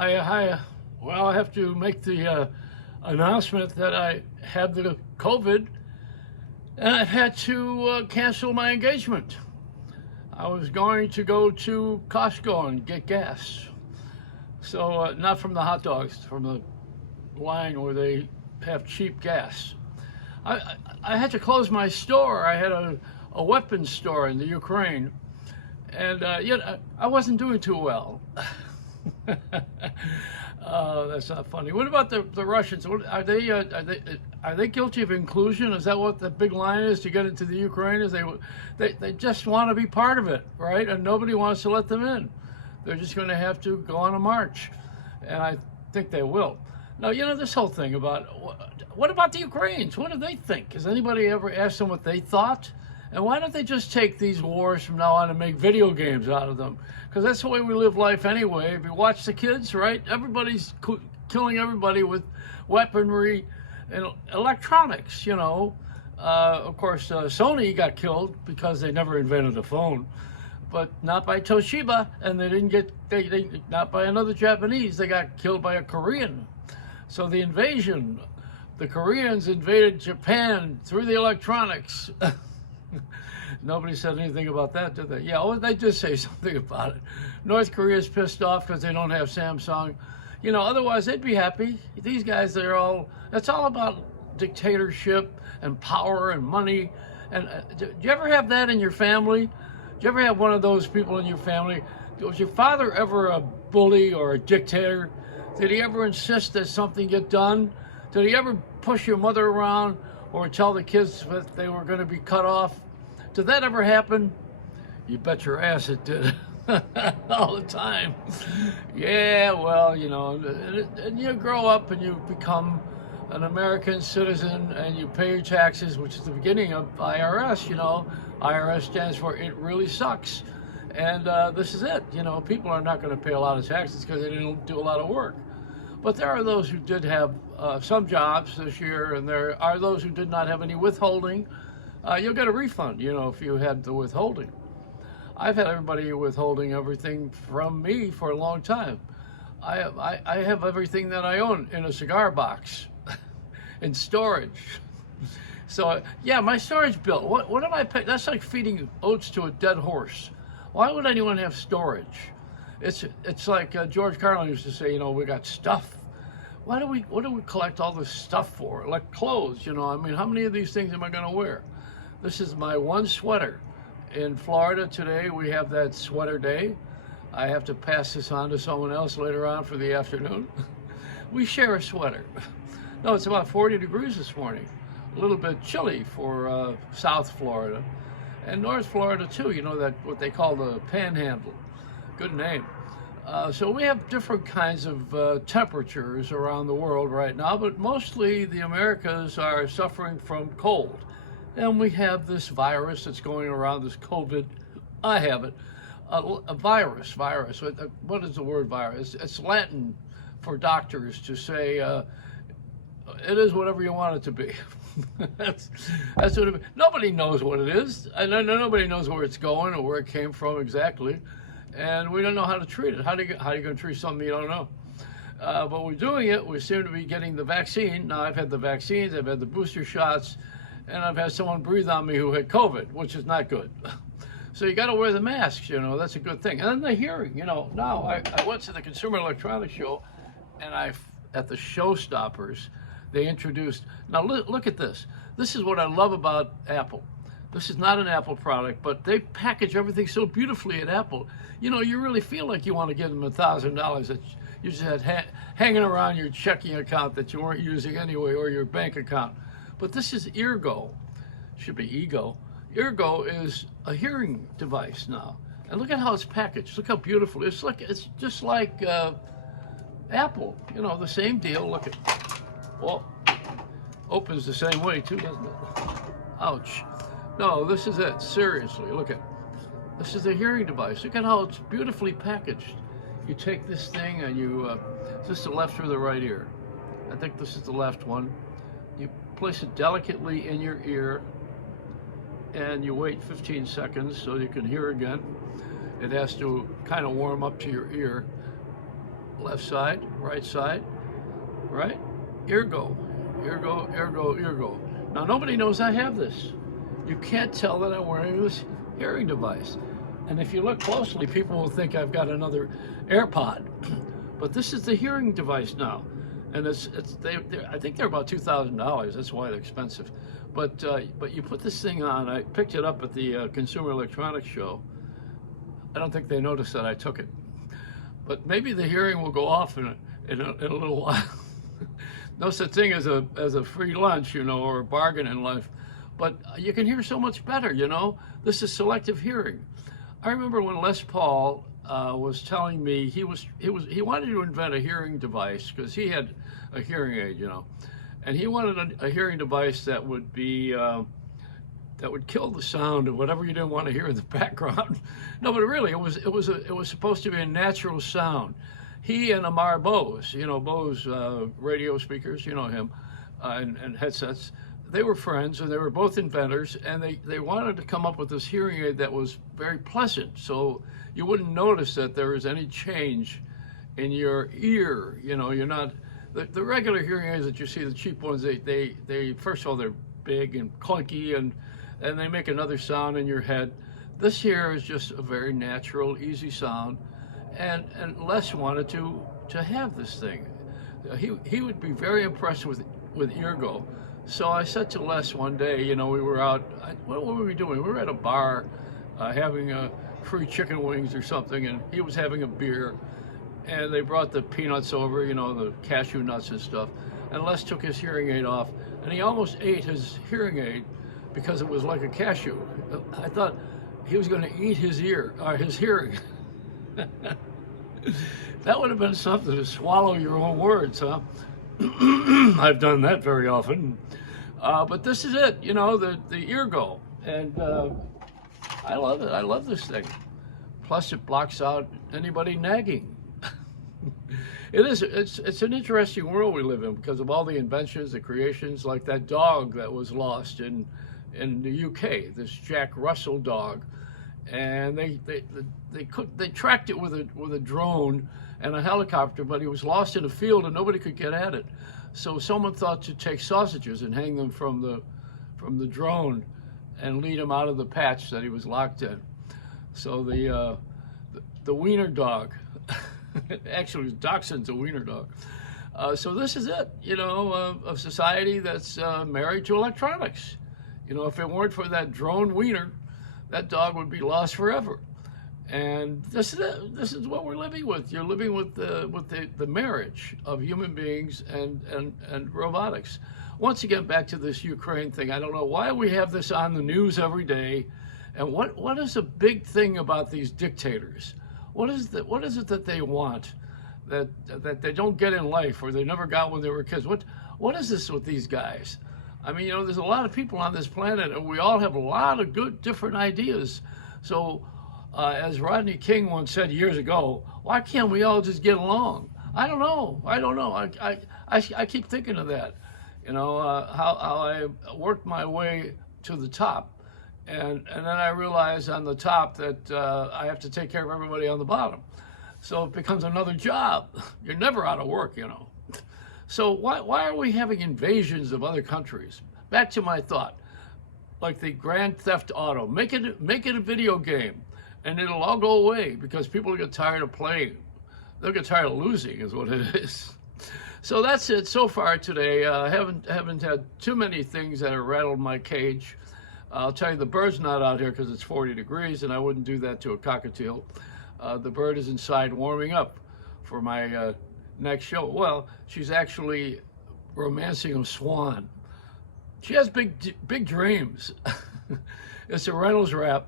Well, I have to make the announcement that I had the COVID and I've had to cancel my engagement. I was going to go to Costco and get gas. So, not from the hot dogs, from the line where they have cheap gas. I had to close my store. I had a weapons store in the Ukraine, and yet I wasn't doing too well. Oh, that's not funny. What about the Russians? Are they guilty of inclusion? Is that what the big line is to get into the Ukraine? Is they just want to be part of it, right? And nobody wants to let them in. They're just going to have to go on a march, and I think they will. Now, this whole thing about what about the Ukrainians? What do they think? Has anybody ever asked them what they thought? And why don't they just take these wars from now on and make video games out of them? Because that's the way we live life anyway. If you watch the kids, right? Everybody's killing everybody with weaponry and electronics, Of course, Sony got killed because they never invented a phone, but not by Toshiba, and they didn't get, not by another Japanese. They got killed by a Korean. So the invasion, the Koreans invaded Japan through the electronics. Nobody said anything about that, did they? Yeah, they did say something about it. North Korea's pissed off because they don't have Samsung. Otherwise they'd be happy. These guys, it's all about dictatorship and power and money. And do you ever have that in your family? Do you ever have one of those people in your family? Was your father ever a bully or a dictator? Did he ever insist that something get done? Did he ever push your mother around or tell the kids that they were going to be cut off? Did that ever happen? You bet your ass it did. All the time. Yeah, well, and you grow up and you become an American citizen and you pay your taxes, which is the beginning of IRS, IRS stands for it really sucks. And this is it. People are not going to pay a lot of taxes because they didn't do a lot of work. But there are those who did have some jobs this year, and there are those who did not have any withholding. You'll get a refund, if you had the withholding. I've had everybody withholding everything from me for a long time. I have everything that I own in a cigar box, in storage. So, yeah, my storage bill, what am I paying? That's like feeding oats to a dead horse. Why would anyone have storage? It's like George Carlin used to say, we got stuff. What do we collect all this stuff for? Like clothes, how many of these things am I going to wear? This is my one sweater. In Florida today, we have that sweater day. I have to pass this on to someone else later on for the afternoon. We share a sweater. No, it's about 40 degrees this morning. A little bit chilly for South Florida. And North Florida too, that what they call the Panhandle. Good name. So we have different kinds of temperatures around the world right now, but mostly the Americas are suffering from cold. And we have this virus that's going around, this COVID. I have it. A virus. What is the word virus? It's Latin for doctors to say it is whatever you want it to be. That's what it is. Nobody knows what it is. And nobody knows where it's going or where it came from exactly. And we don't know how to treat it. How are you going to treat something you don't know? But we're doing it. We seem to be getting the vaccine. Now, I've had the vaccines, I've had the booster shots, and I've had someone breathe on me who had COVID, which is not good. So you got to wear the masks, that's a good thing. And then the hearing, now I went to the Consumer Electronics Show, and at the Showstoppers, they introduced, now look at this. This is what I love about Apple. This is not an Apple product, but they package everything so beautifully at Apple. You really feel like you want to give them $1,000 that you just had hanging around your checking account that you weren't using anyway, or your bank account. But this is Eargo. Should be Ego. Eargo is a hearing device now. And look at how it's packaged. Look how beautiful. It's just like Apple. The same deal. Look at, well, opens the same way too, doesn't it? Ouch. No, this is it. Seriously, look at. This is a hearing device. Look at how it's beautifully packaged. You take this thing and is this the left or the right ear? I think this is the left one. You place it delicately in your ear and you wait 15 seconds so you can hear again. It has to kind of warm up to your ear. left side, right? Ergo, ergo, ergo, ergo. Now nobody knows I have this. You can't tell that I'm wearing this hearing device. And if you look closely, people will think I've got another AirPod. But this is the hearing device now. And I think they're about $2,000. That's why they're expensive. But you put this thing on. I picked it up at the Consumer Electronics Show. I don't think they noticed that I took it. But maybe the hearing will go off in a little while. No such thing as a free lunch, or a bargain in life. But you can hear so much better, This is selective hearing. I remember when Les Paul was telling me he wanted to invent a hearing device because he had a hearing aid, and he wanted a hearing device that would be that would kill the sound of whatever you didn't want to hear in the background. No, but really, it was supposed to be a natural sound. He and Amar Bose, Bose radio speakers, him, and headsets. They were friends, and they were both inventors, and they wanted to come up with this hearing aid that was very pleasant, so you wouldn't notice that there was any change in your ear. You're not the regular hearing aids that you see, the cheap ones. They first of all, they're big and clunky, and they make another sound in your head. This here is just a very natural, easy sound, and Les wanted to have this thing. He would be very impressed with Ergo. So I said to Les one day, we were out, what were we doing? We were at a bar having free chicken wings or something, and he was having a beer, and they brought the peanuts over, the cashew nuts and stuff, and Les took his hearing aid off, and he almost ate his hearing aid because it was like a cashew. I thought he was going to eat his ear, or his hearing. That would have been something to swallow your own words, huh? I've done that very often. But this is it, the Ergo. And I love it. I love this thing. Plus, it blocks out anybody nagging. It's an interesting world we live in because of all the inventions, the creations, like that dog that was lost in the UK, this Jack Russell dog. And they tracked it with a drone and a helicopter, but he was lost in a field and nobody could get at it. So someone thought to take sausages and hang them from the drone and lead him out of the patch that he was locked in. So the wiener dog, actually Dachshund's a wiener dog. So this is it, a society that's married to electronics. If it weren't for that drone wiener, that dog would be lost forever. And this is it. This is what we're living with. You're living with the marriage of human beings and robotics. Once again, back to this Ukraine thing. I don't know why we have this on the news every day. And what is the big thing about these dictators? What is it that they want that they don't get in life, or they never got when they were kids? What is this with these guys? I mean, there's a lot of people on this planet, and we all have a lot of good, different ideas. So, as Rodney King once said years ago, why can't we all just get along? I don't know. I keep thinking of that. How I worked my way to the top, and then I realized on the top that I have to take care of everybody on the bottom. So it becomes another job. You're never out of work, So why are we having invasions of other countries? Back to my thought, like the Grand Theft Auto, make it a video game, and it'll all go away because people get tired of playing. They'll get tired of losing, is what it is. So that's it so far today. I haven't had too many things that have rattled my cage. I'll tell you, the bird's not out here because it's 40 degrees, and I wouldn't do that to a cockatiel. The bird is inside warming up for my next show. Well, she's actually romancing a swan. She has big dreams. It's a Reynolds wrap.